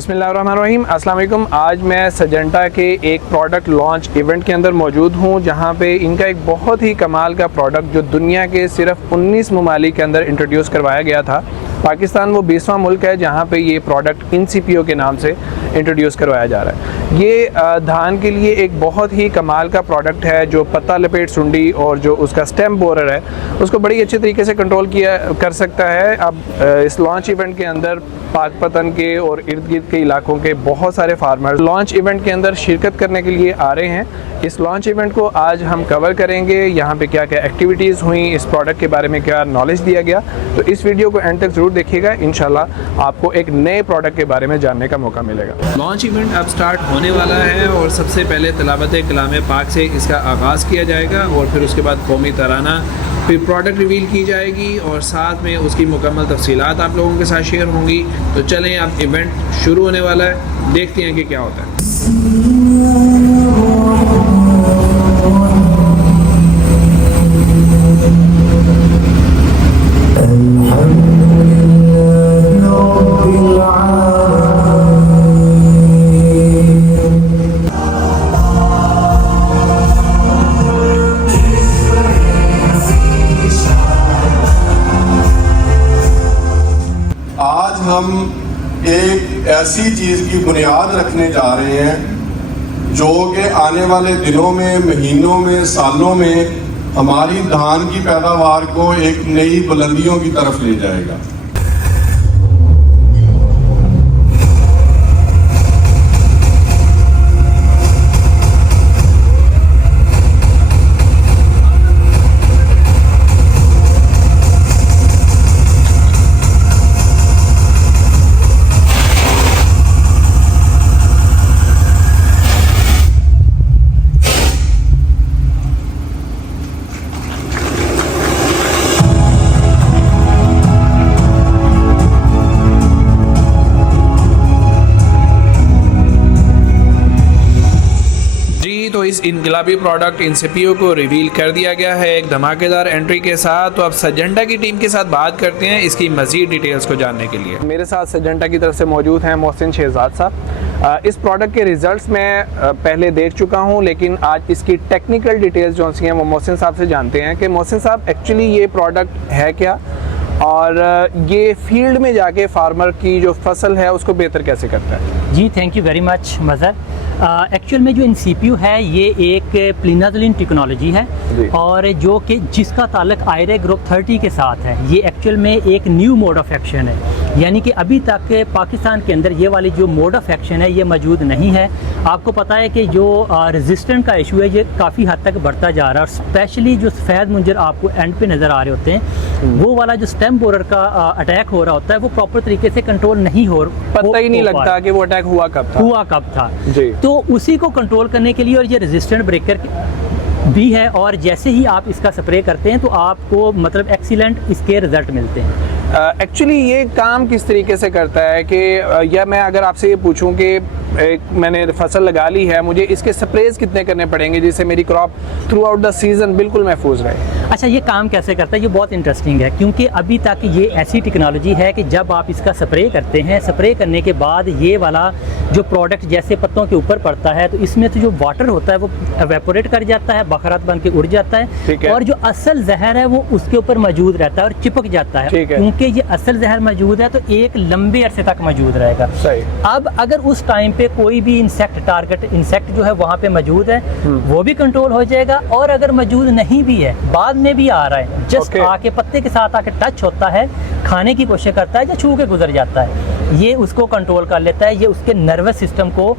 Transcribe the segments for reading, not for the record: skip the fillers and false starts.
बिस्मिल्लाहिर्रहमानिर्रहीम, अस्सलाम वालेकुम। आज मैं सजेंटा के एक प्रोडक्ट लॉन्च इवेंट के अंदर मौजूद हूँ, जहाँ पे इनका एक बहुत ही कमाल का प्रोडक्ट जो दुनिया के सिर्फ 19 ममालिक के अंदर इंट्रोड्यूस करवाया गया था। पाकिस्तान वो 20वां मुल्क है जहाँ पे ये प्रोडक्ट INCIPIO के नाम से इंट्रोड्यूस करवाया जा रहा है। ये धान के लिए एक बहुत ही कमाल का प्रोडक्ट है जो पत्ता लपेट सुंडी और जो उसका स्टेम बोरर है उसको बड़ी अच्छे तरीके से कंट्रोल किया कर सकता है। अब इस लॉन्च इवेंट के अंदर पाकपतन के और इर्द गिर्द के इलाकों के बहुत सारे फार्मर्स लॉन्च इवेंट के अंदर शिरकत करने के लिए आ रहे हैं। इस लॉन्च इवेंट को आज हम कवर करेंगे, यहाँ पे क्या क्या एक्टिविटीज़ हुई, इस प्रोडक्ट के बारे में क्या नॉलेज दिया गया। तो इस वीडियो को एंड तक ज़रूर देखिएगा, इंशाल्लाह आपको एक नए प्रोडक्ट के बारे में जानने का मौका मिलेगा। लॉन्च इवेंट अब स्टार्ट होने वाला है और सबसे पहले तिलावत कलाम पाक से इसका आगाज़ किया जाएगा और फिर उसके बाद कौमी तराना, फिर प्रोडक्ट रिवील की जाएगी और साथ में उसकी मुकम्मल तफसीलात आप लोगों के साथ शेयर होंगी। तो चलें, अब इवेंट शुरू होने वाला है, देखते हैं कि क्या होता है। हम एक ऐसी चीज़ की बुनियाद रखने जा रहे हैं जो कि आने वाले दिनों में, महीनों में, सालों में हमारी धान की पैदावार को एक नई बुलंदियों की तरफ ले जाएगा। तो इस इनकलाबी प्रोडक्ट INCIPIO को रिवील कर दिया गया है एक धमाकेदार एंट्री के साथ। तो अब सजेंटा की टीम के साथ बात करते हैं इसकी मज़ीद डिटेल्स को जानने के लिए। मेरे साथ सजेंटा की तरफ से मौजूद हैं मोहसिन शहजाद साहब। इस प्रोडक्ट के रिजल्ट्स मैं पहले देख चुका हूं, लेकिन आज इसकी टेक्निकल डिटेल्स जो सी हैं वो मोहसिन साहब से जानते हैं कि मोहसिन साहब एक्चुअली ये प्रोडक्ट है क्या और ये फील्ड में जाके फार्मर की जो फसल है उसको बेहतर कैसे करता है। जी thank you very much Mazhar. Actual में जो INCIPIO है ये एक प्लिनाजोलिन टेक्नोलॉजी है और जो कि जिसका ताल्लुक आयरे ग्रुप 30 के साथ है। ये एक्चुअल में एक न्यू मोड ऑफ एक्शन है, यानी कि अभी तक पाकिस्तान के अंदर ये वाली जो मोड ऑफ एक्शन है ये मौजूद नहीं है। आपको पता है कि जो रेजिस्टेंट का इशू है ये काफ़ी हद तक बढ़ता जा रहा है और स्पेशली जो सफ़ेद मुंजर आपको एंड पे नज़र आ रहे होते हैं, वो वाला जो स्टेम बोरर का अटैक हो रहा होता है वो प्रॉपर तरीके से कंट्रोल नहीं पता ही नहीं लगता कि वो अटैक हुआ कब था जी। तो उसी को कंट्रोल करने के लिए और ये रेजिस्टेंट ब्रेकर भी है और जैसे ही आप इसका स्प्रे करते हैं तो आपको मतलब एक्सीलेंट इसके रिजल्ट मिलते हैं। एक्चुअली ये काम किस तरीके से करता है कि या मैं अगर आपसे ये पूछूं कि मैंने फसल लगा ली है, मुझे इसके स्प्रेज कितने करने पड़ेंगे जिससे मेरी crop through out the season बिल्कुल महफूज रहे। अच्छा, ये काम कैसे करता है ये बहुत इंटरेस्टिंग है, क्योंकि अभी तक ये ऐसी टेक्नोलॉजी है कि जब आप इसका स्प्रे करते हैं, स्प्रे करने के बाद ये वाला जो प्रोडक्ट जैसे पत्तों के ऊपर पड़ता है तो इसमें तो जो वाटर होता है वो एवेपोरेट कर जाता है, बखरात बन के उड़ जाता है और जो असल जहर है वो उसके ऊपर मौजूद रहता है और चिपक जाता है। क्योंकि ये असल जहर मौजूद है तो एक लंबे अरसे तक मौजूद रहेगा। अब अगर उस टाइम पे कोई भी टारगेट इंसेक्ट जो है वहाँ पे मौजूद है वो भी कंट्रोल हो जाएगा, और अगर मौजूद नहीं भी है, बाद में भी आ रहा है, जस्ट आके पत्ते के साथ आके टच होता है, खाने की कोशिश करता है या छू के गुजर जाता है, ये उसको कंट्रोल कर लेता है। ये उसके नर्वस सिस्टम को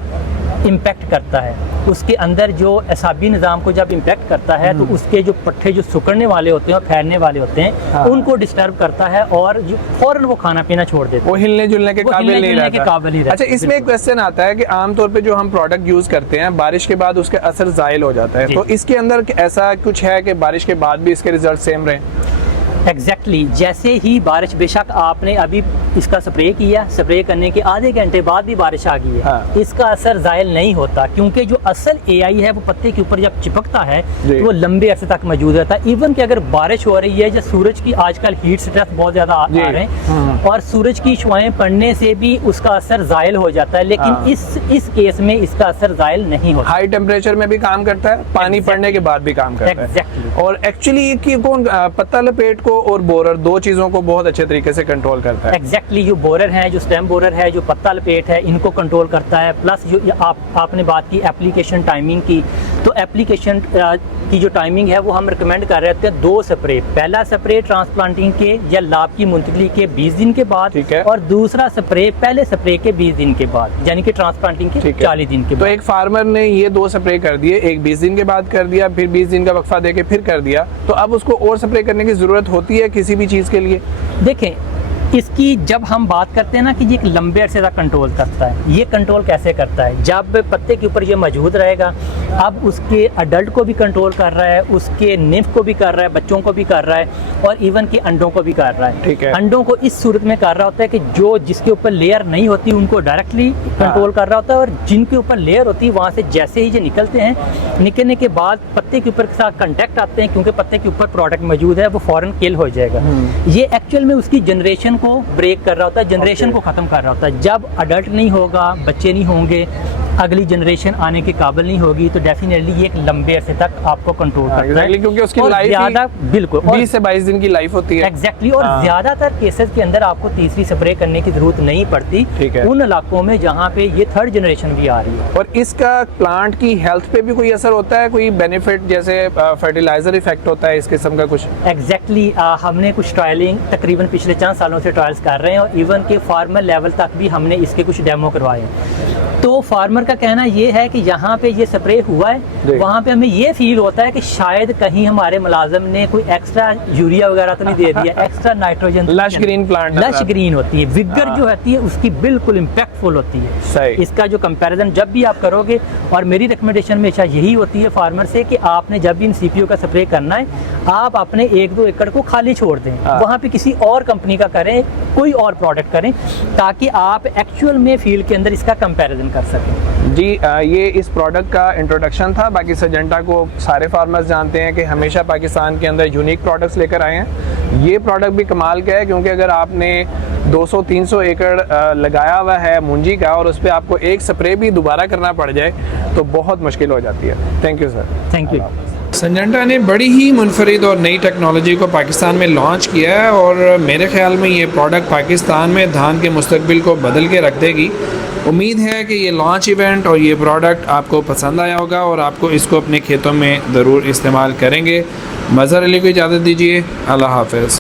इम्पैक्ट करता है, उसके अंदर जो असाबी निज़ाम को जब इम्पैक्ट करता है तो उसके जो पट्टे जो सुकड़ने वाले होते हैं और फैलने वाले होते हैं उनको डिस्टर्ब करता है और फौरन वो खाना पीना छोड़ देते हैं, वो हिलने जुलने के काबिल नहीं रहता। अच्छा, इसमें एक क्वेश्चन आता है कि आमतौर पे जो हम प्रोडक्ट यूज करते हैं बारिश के बाद उसके असर ज़ाइल हो जाता है, तो इसके अंदर ऐसा कुछ है कि बारिश के बाद भी इसके रिजल्ट सेम रहे? एग्जैक्टली जैसे ही बारिश, बेशक आपने अभी इसका स्प्रे किया, स्प्रे करने के आधे घंटे बाद भी बारिश आ गई है, हाँ। इसका असर ज़ायल नहीं होता, क्योंकि जो असल एआई है वो पत्ते के ऊपर जब चिपकता है जी। तो वो लंबे अरसे तक मौजूद रहता है। इवन कि अगर बारिश हो रही है या सूरज की, आजकल हीट स्ट्रेस बहुत ज़्यादा आ जी। रहे हैं और सूरज की शुआएं पड़ने से भी उसका असर ज़ायल हो जाता है, लेकिन हाँ। इस केस में इसका असर ज़ायल नहीं होता। हाई टेम्परेचर में भी काम करता है, पानी Exactly. पड़ने के बाद भी काम करता है। Exactly. और एक्चुअली कि कौन पत्ता लपेट को और बोरर दो चीज़ों को बहुत अच्छे तरीके से कंट्रोल करता है। एग्जैक्टली जो बोरर है, जो स्टेम बोरर है, जो पत्ता लपेट है, इनको कंट्रोल करता है। प्लस जो आपने बात की एप्लीकेशन टाइमिंग की, तो एप्लीकेशन की जो टाइमिंग है वो हम रिकमेंड कर रहे थे 2 स्प्रे। पहला स्प्रे ट्रांसप्लांटिंग के या लाभ की मुंतकली के 20 दिन के बाद, ठीक है। और दूसरा स्प्रे पहले स्प्रे के 20 दिन के बाद, यानी कि ट्रांसप्लांटिंग के ठीक है। 40 दिन के तो बाद। एक फार्मर ने ये 2 स्प्रे कर दिए, एक 20 दिन के बाद कर दिया, फिर 20 दिन का वक्फा देके फिर कर दिया, तो अब उसको और स्प्रे करने की ज़रूरत होती है किसी भी चीज़ के लिए? देखें, इसकी जब हम बात करते हैं ना कि ये एक लंबे अरसे तक कंट्रोल करता है, ये कंट्रोल कैसे करता है? जब पत्ते के ऊपर ये मौजूद रहेगा, अब उसके अडल्ट को भी कंट्रोल कर रहा है, उसके निम्फ को भी कर रहा है, बच्चों को भी कर रहा है, और इवन के अंडों को भी कर रहा है। ठीक है। अंडों को इस सूरत में कर रहा होता है कि जो जिसके ऊपर लेयर नहीं होती उनको डायरेक्टली कंट्रोल कर रहा होता है, और जिनके ऊपर लेयर होती है वहाँ से जैसे ही ये निकलते हैं, निकलने के बाद पत्ते के ऊपर के साथ कंटेक्ट आते हैं, क्योंकि पत्ते के ऊपर प्रोडक्ट मौजूद है, वो फौरन किल हो जाएगा। ये एक्चुअल में उसकी जनरेशन को ब्रेक कर रहा होता है, जनरेशन को ख़त्म कर रहा होता है। जब अडल्ट नहीं होगा, बच्चे नहीं होंगे, अगली जनरेशन आने के काबिल नहीं होगी, तो डेफिनेटली ये एक लंबे अरसे तक आपको कंट्रोल करता है। Exactly, क्योंकि उसकी और लाइफ ज़्यादा, बिल्कुल, 20 से 22 दिन की लाइफ होती है। एग्जैक्टली और हाँ। ज़्यादातर केसेस के अंदर आपको तीसरी स्प्रे करने की ज़रूरत नहीं पड़ती, ठीक है। उन इलाकों में जहाँ पे ये 3rd जनरेशन भी आ रही है। और इसका प्लांट की हेल्थ पे भी कोई असर होता है, कोई बेनिफिट, जैसे फर्टिलाइजर इफेक्ट होता है इस किस्म का कुछ? एग्जैक्टली हमने कुछ ट्रायलिंग तकरीबन पिछले 4 सालों से ट्रायल्स कर रहे हैं, और इवन के फार्मर लेवल तक भी हमने इसके कुछ डेमो करवाए हैं। तो फार्मर का कहना ये है कि यहाँ पे ये स्प्रे हुआ जी। है, वहाँ पे हमें ये फील होता है कि शायद कहीं हमारे मुलाजिम ने कोई एक्स्ट्रा यूरिया वगैरह तो नहीं दे दिया, extra nitrogen. Lush green plant नजर लश आता है। ग्रीन होती है, विगर हाँ। जो होती है उसकी बिल्कुल इम्पैक्टफुल होती है। सही। इसका जो कंपैरिजन जब भी आप करोगे, और मेरी रिकमेंडेशन हमेशा यही होती है फार्मर से कि आपने जब भी इन सीपीओ का स्प्रे करना है, आप अपने 1-2 एकड़ को खाली छोड़ दें, हाँ। वहाँ पे किसी और कंपनी का करें, कोई और प्रोडक्ट करें, ताकि आप एक्चुअल में फील्ड के अंदर इसका कंपैरिजन कर सकें। जी ये इस प्रोडक्ट का इंट्रोडक्शन था। बाकी सिजेंटा को सारे फार्मर्स जानते हैं कि हमेशा पाकिस्तान के अंदर यूनिक प्रोडक्ट्स लेकर आए हैं। ये प्रोडक्ट भी कमाल का है, क्योंकि अगर आपने 200-300 एकड़ लगाया हुआ है मूंजी का, और उस पर आपको एक स्प्रे भी दोबारा करना पड़ जाए तो बहुत मुश्किल हो जाती है। Thank you sir. Thank you. Syngenta ने बड़ी ही मुनफरिद और नई टेक्नोलॉजी को पाकिस्तान में लॉन्च किया है, और मेरे ख्याल में ये प्रोडक्ट पाकिस्तान में धान के मुस्तकबिल को बदल के रख देगी। उम्मीद है कि ये लॉन्च इवेंट और ये प्रोडक्ट आपको पसंद आया होगा, और आपको इसको अपने खेतों में ज़रूर इस्तेमाल करेंगे। मज़हर अली को इजाज़त दीजिए। अल्लाह हाफ़िज़।